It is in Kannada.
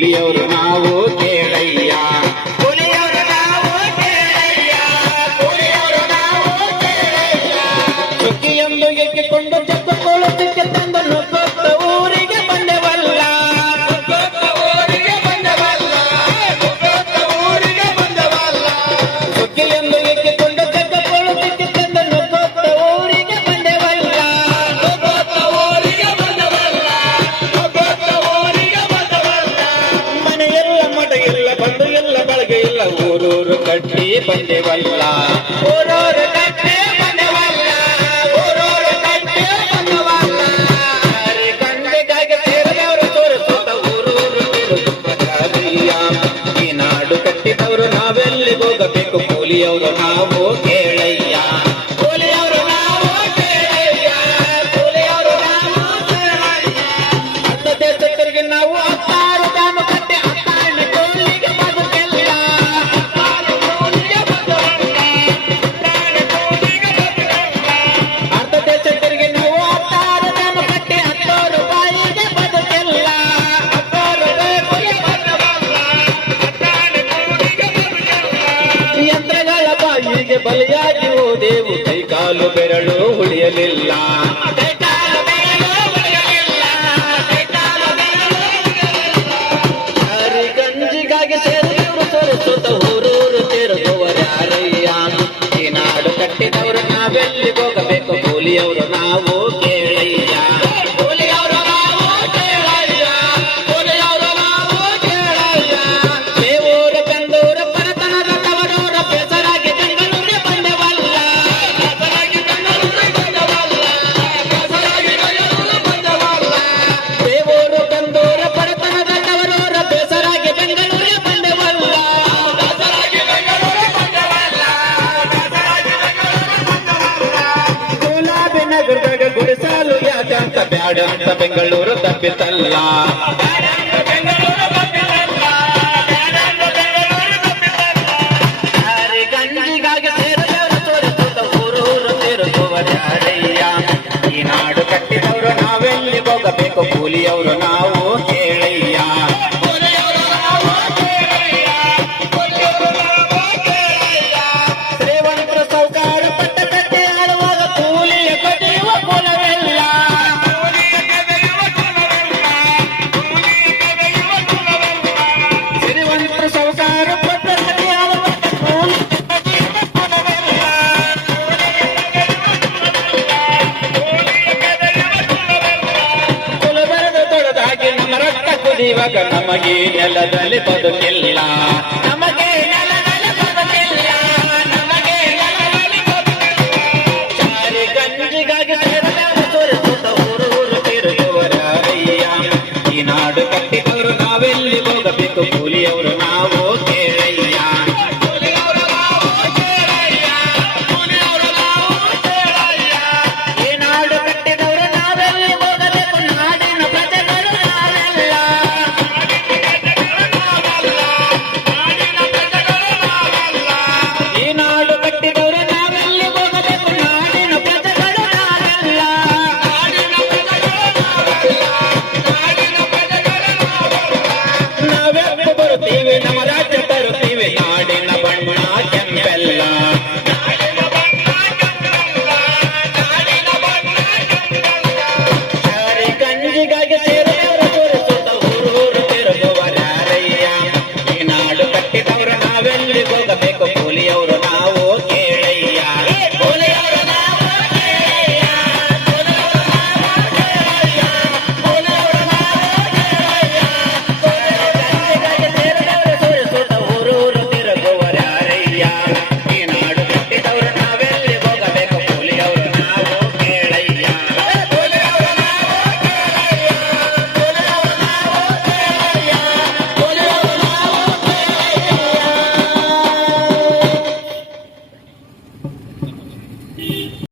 ಕೂಲಿಯವರು ನಾವು ಕೇಳಯ್ಯ. ಕೂಲಿಯವರು ನಾವು ಕೇಳಯ್ಯ, ಕೂಲಿಯವರು ನಾವು ಕೇಳಯ್ಯ. ಸುಗ್ಗಿಯೊಂದು ಎಕ್ಕಿಕೊಂಡು ಚಕ್ಕಕೊಳ್ಳುತ್ತಿಕ್ಕೆ ತಂದು ನುಗ್ಗೊತ್ತ ಊರಿಗೆ ಬಂದೆವಲ್ಲ, ನುಗ್ಗೊತ್ತ ಊರಿಗೆ ಬಂದೆವಲ್ಲ, ನುಗ್ಗೊತ್ತ ಊರಿಗೆ ಬಂದೆವಲ್ಲ. ಸುಗ್ಗಿಯೊಂದು ಎಕ್ಕಿಕೊಂಡು ಚಕ್ಕಕೊಳ್ಳುತ್ತಿಕ್ಕೆ ತಂದು ನುಗ್ಗೊತ್ತ ಊರಿಗೆ ಬಂದೆವಲ್ಲ, ನುಗ್ಗೊತ್ತ ಊರಿಗೆ ಬಂದೆವಲ್ಲ, ನುಗ್ಗೊತ್ತ ಊರಿಗೆ ಬಂದೆವಲ್ಲ. ಮನೆಯೆಲ್ಲ ಮಠ ಇಲ್ಲ, ಬಂಧು ಇಲ್ಲ, ಬಳಗ ಇಲ್ಲ, ಊರೂರು ಕಟ್ಟಿ ಬಂದೆವಲ್ಲ, ಊರೂರು ಕಟ್ಟಿ ಬಂದೆವಲ್ಲ, ಊರೂರು ಕಟ್ಟಿ ಬಂದೆವಲ್ಲ. ಗಂಗೆಗಾಗಿ ಸೇರಿದವರು ತೋರಿಸುತ್ತ ಊರೂರು ತಿರುಗುತ್ತದೀಯ. ಈ ನಾಡು ಕಟ್ಟಿದವರು ನಾವೆಲ್ಲಿಗೆ ಹೋಗಬೇಕು, ಕೂಲಿಯವರು ನಾವು ಕೇಳಯ್ಯ, ಕೂಲಿಯವರು ನಾವು ಕೇಳಯ್ಯ, ಕೂಲಿಯವರು ನಾವು ಕೇಳಯ್ಯ. ಅರ್ಧ ದೇಶಕ್ಕೆ ನಾವು 16 ಡ್ಯಾಮ್ ಕಟ್ಟಿ 16ನೇ ಕೂಲಿಗೆ ಬದುಕಿಲ್ಲ, 16 ಕೂಲಿಗೆ ಬದುಕಿಲ್ಲ, 16 ಕೂಲಿಗೆ ಬದುಕಿಲ್ಲ. ಅರ್ಧ ದೇಶಕ್ಕೆ ನಾವು 16 ಡ್ಯಾಮ್ ಕಟ್ಟಿ 10 ರೂಪಾಯಿಗೆ ಬದುಕಿಲ್ಲ, 10 ರೂಪಾಯಿಗೆ ಬದುಕಲ್ಲ, 16 ಕೂಲಿಗೆ ಬದುಕಿಲ್ಲ. ಯಂತ್ರಗಳ ಬಾಯಿಗೆ ಬಲಿಯಾಗಿ ಹೋದೆವು, ಕೈಕಾಲು ಬೆರಳು ಉಳಿಯಲಿಲ್ಲ, ಕೈಕಾಲು ಬೆರಳು ಉಳಿಯಲಿಲ್ಲ, ಕೈಕಾಲು ಬೆರಳು ಉಳಿಯಲಿಲ್ಲ. ಗಂಜಿಗಾಗಿ ಸೇರಿದವರು ತೋರಿಸುತ್ತ ಊರೂರು ತಿರುಗುವರ್ಯಾರಯ್ಯ. ಈ ನಾಡು ಕಟ್ಟಿದವರು ನಾವೆಲ್ಲಿಗೆ ಹೋಗಬೇಕು, ಕೂಲಿಯವರು ನಾವು ಕೇಳಯ್ಯ, ಕೂಲಿಯವರು ನಾವು ಕೇಳಯ್ಯ, ಕೂಲಿಯವರು ನಾವು ಕೇಳಯ್ಯ. ದೇವೂರ ಬೆಂದೂರ ಪರತನದ ತವರೂರ ಬೇಸರಾಗಿ ಬೆಂಗಳೂರಿಗೆ ಬಂದೆವಲ್ಲ, ಬೇಸರಾಗಿ ಬೆಂಗಳೂರಿಗೆ ಬಂದೆವಲ್ಲ, ಬೇಸರಾಗಿ ಬೆಂಗಳೂರಿಗೆ ಬಂದೆವಲ್ಲ. ದೇವೂರು ಬೆಂದೂರ ಪರತನದ ತವರೂರ ಬೇಸರಾಗಿ ಬೆಂಗಳೂರಿಗೆ ಬಂದೆವಲ್ಲ, ಬೇಸರಾಗಿ ಬೆಂಗಳೂರಿಗೆ ಬಂದೆವಲ್ಲ, ಬೇಸರಾಗಿ ಬೆಂಗಳೂರಿಗೆ ಬಂದೆವಲ್ಲ. ಗುಲಾಬಿ ನಗರದಾಗ ಗುಡಿಸಲು ಯಾಕಂತ ಬ್ಯಾಡ ಅಂತ ಬೆಂಗಳೂರು ತಪ್ಪಿತಲ್ಲ, ಬ್ಯಾಡ ಅಂತ ಬೆಂಗಳೂರು ತಪ್ಪಿತಲ್ಲ, ಬ್ಯಾಡ ಅಂತ ಬೆಂಗಳೂರು ತಪ್ಪಿತಲ್ಲ. ಗಂಜಿಗಾಗಿ ಸೇರಿದವರು ತೋರಿಸುತ್ತ ಊರೂರು ತಿರುಗುವರ್ಯಾರಯ್ಯ. ಈ ನಾಡು ಕಟ್ಟಿದವರು ನಾವೆಲ್ಲಿಗೆ ಹೋಗಬೇಕು, ಕೂಲಿಯವರು ನಾವು ಕೇಳಯ್ಯ, ಕೂಲಿಯವರು ನಾವು ಕೇಳಯ್ಯ, ಕೂಲಿಯವರು ನಾವು ಕೇಳಯ್ಯ. ಶ್ರೀಮಂತರ ಸಾಹುಕಾರ ಪಟ್ಟ ಕಟ್ಟಿ ಆಳುವಾಗ ಕೂಲಿಯ ಕದಿಯುವ ಕುಲವಿಲ್ಲ, ಕೂಲಿಯ ಕದಿಯುವ ಕುಲವಿಲ್ಲ, ಕೂಲಿಯ ಕದಿಯುವ ಕುಲವಿಲ್ಲ. ಶ್ರೀಮಂತರ ಸಾಹುಕಾರ ಪಟ್ಟ ಕಟ್ಟಿ ಆಳುವಾಗ ಕೂಲಿಯ ಕದಿಯುವ ಕುಲವಿಲ್ಲ, ಕೂಲಿಯ ಕದಿಯುವ ಕುಲವಿಲ್ಲ. ಕುಲಬೆರೆದ ದೊಡ್ಡದಾಗಿ ನಮ್ಮ ರಕ್ತ ಕುದಿಯುವಾಗ ನಮಗೆ ನೆಲದಲ್ಲಿ ಬದುಕಿಲ್ಲ, ನಮಗೆ ನೆಲದಲ್ಲಿ ಬದುಕಿಲ್ಲ, ನಮಗೆ ನೆಲದಲ್ಲಿ ಬದುಕಿಲ್ಲ. ಗಂಜಿಗಾಗಿ ಸೇರಿದವರು ತೋರಿಸುತ್ತ ಊರೂರು ತಿರುಗುವರ್ಯಾರಯ್ಯ. ಈ ನಾಡು ಕಟ್ಟಿದವರು ನಾವೆಲ್ಲಿಗೆ ಹೋಗಬೇಕು, ಕೂಲಿಯವರು